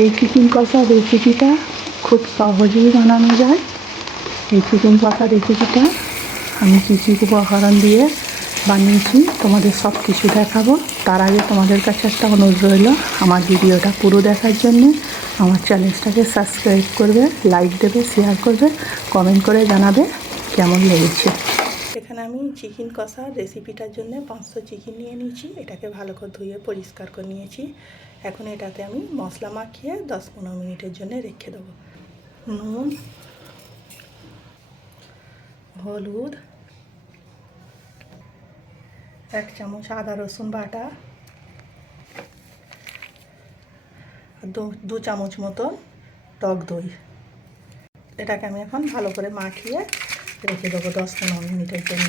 এই চিকেন কষা রেসিপিটা খুব সহজেই বানানো যায়। এই চিকেন কষা রেসিপিটা আমি কী কী উপকরণ দিয়ে বানিয়েছি তোমাদের সব কিছু দেখাবো। তার আগে তোমাদের কাছে একটা অনুরোধ রইল, আমার ভিডিওটা পুরো দেখার জন্যে। আমার চ্যানেলটাকে সাবস্ক্রাইব করবে লাইক দেবে শেয়ার করবে কমেন্ট করে জানাবে কেমন লেগেছে। এখানে আমি চিকেন কষা রেসিপিটার জন্য পাঁচশো চিকেন নিয়ে নিয়েছি। এটাকে ভালো করে ধুয়ে পরিষ্কার করে নিয়েছি। এখন এটাতে আমি মশলা মাখিয়ে দশ পনেরো মিনিটের জন্য রেখে দেবো। নুন, হলুদ, এক চামচ আদা রসুন বাটা দু চামচ মতো টক দই। এটাকে আমি এখন ভালো করে মাখিয়ে রেখে দেবো দশ পনেরো মিনিটের জন্য।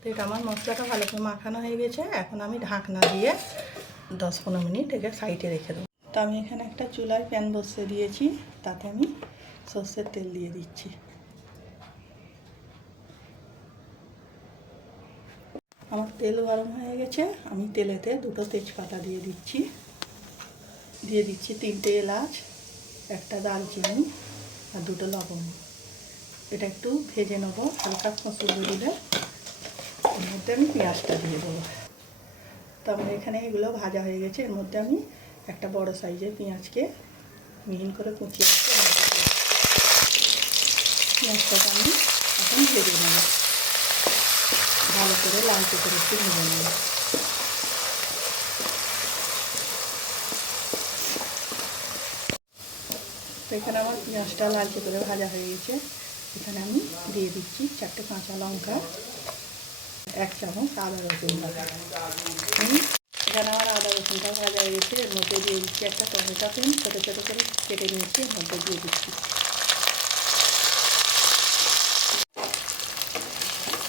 তো এটা আমার মশলাটা ভালো করে মাখানো হয়ে গেছে। এখন আমি ঢাকনা দিয়ে দশ পনেরো মিনিট একে সাইডে রেখে দেবো। তো আমি এখানে একটা চুলায় প্যান বসিয়ে দিয়েছি। তাতে আমি সর্ষের তেল দিয়ে দিচ্ছি। আমার তেল গরম হয়ে গেছে। আমি তেলেতে দুটো তেজপাতা দিয়ে দিচ্ছি। দিয়ে দিচ্ছি তিনটে এলাচ, একটা দারচিনি আর দুটো লবঙ্গ এটা একটু ভেজে নেব। হালকা ফসল দিলে মধ্যে আমি পেঁয়াজটা দিয়ে দেবো। তারপরে এখানে এগুলো ভাজা হয়ে গেছে। এর মধ্যে আমি একটা বড় সাইজের পেঁয়াজকে মিহিন করে কুচিয়ে পেঁয়াজটাকে আমি এখন ভেজে নেব। ভালো করে লালচে করে একটু ভেজে নেব। তো এখানে আমার পেঁয়াজটা লালচে করে ভাজা হয়ে গেছে। এখানে আমি দিয়ে দিচ্ছি চারটে কাঁচা লঙ্কা। এক চামচ আদা রসুন এখানে আমার আদা রসুনটা ভাজা গেছে। এর মধ্যে দিয়ে দিচ্ছি একটা টমেটো পেন ছোটো ছোটো করে কেটে নিয়েছি। এর মধ্যে দিয়ে দিচ্ছি।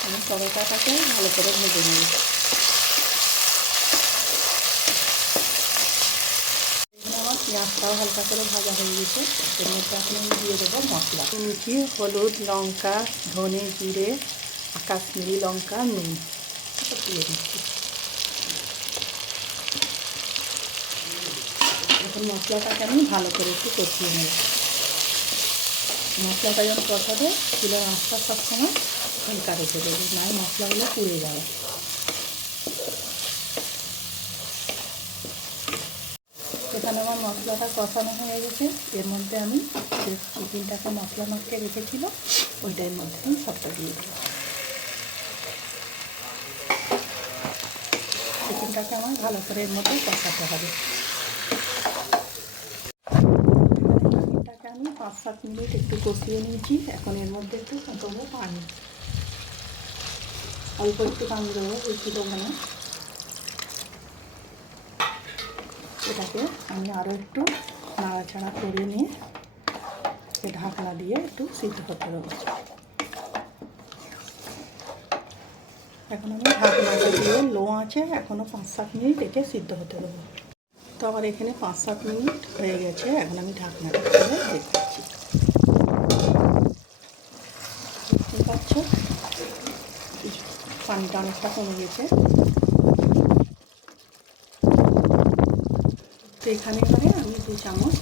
আমি টমেটোটাকে ভালো করে ভেজে নেব। আমার পেঁয়াজটাও হালকা করে ভাজা হয়ে গেছে। এর মধ্যে আমি দিয়ে দেবো মশলা। নিচ্ছি হলুদ, লঙ্কা, ধনে, জিরে কাশ্মীরি লঙ্কা, নুন। দিয়ে দিচ্ছি। এখন মশলাটাকে আমি ভালো করে একটু কষিয়ে নেব। মশলাটা যখন কষাবে, চুলের আঁচটা সবসময় হালকা রেখে দেবে নয় মশলাগুলো পুড়ে যাবে। এখানে আমার মশলাটা কষানো হয়ে গেছে। এর মধ্যে আমি যে চিকেনটাকে মশলা মাখিয়ে রেখেছিল, ওইটার মধ্যে আমি সবটা দিয়ে দেবো চিকেনটাকে আমার ভালো করে এর মধ্যে কষাতে হবে। আমি পাঁচ সাত মিনিট একটু কষিয়ে নিয়েছি। এখন এর মধ্যে একটু দেবো পানি। অল্প একটু পানি দেবো, বেশি দেবো এটাকে আমি আরও একটু নাড়াচাড়া করে নিয়ে ঢাকনা দিয়ে একটু সিদ্ধ করতে দেবো। এখন আমি ঢাকনাটা দিয়ে লো আছে এখনও পাঁচ সাত মিনিট একে সিদ্ধ হতে দেবো। তো আমার এখানে পাঁচ সাত মিনিট হয়ে গেছে, এখন আমি ঢাকনাটা খুলে দেখাচ্ছি দেখতে পাচ্ছ? পানিটা অনেকটা কমে গেছে। তো এখানে এবারে আমি দু চামচ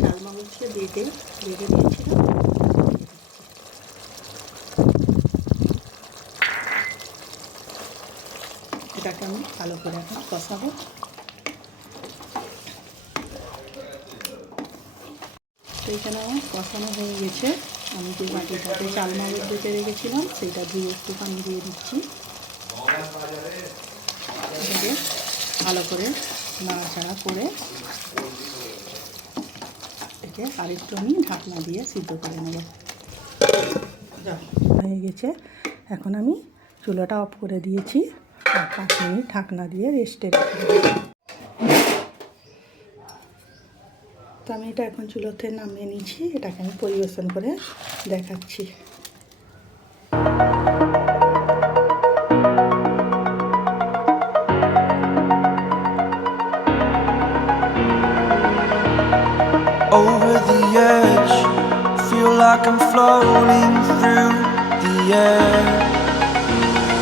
চাল মগজকে বেটে বেটে দিয়েছিলাম এটাকে আমি ভালো করে এখন কষাবো। তো এখানে আমার কষানো হয়ে গেছে। আমি যে বাটিটাতে চাল মগজ বেটে রেখেছিলাম, সেইটা দিয়ে একটু পানি দিয়ে দিচ্ছি। এটাকে ভালো করে নাড়াচাড়া করে একে আরেকটু আমি ঢাকনা দিয়ে সিদ্ধ করে নেব। হয়ে গেছে। এখন আমি চুলোটা অফ করে দিয়েছি। আর পাঁচ মিনিট ঢাকনা দিয়ে রেস্টে রেখে তো আমি এটা এখন চুলোতে নামিয়ে নিয়েছি, এটাকে আমি পরিবেশন করে দেখাচ্ছি over the edge. Feel like I'm floating through the air.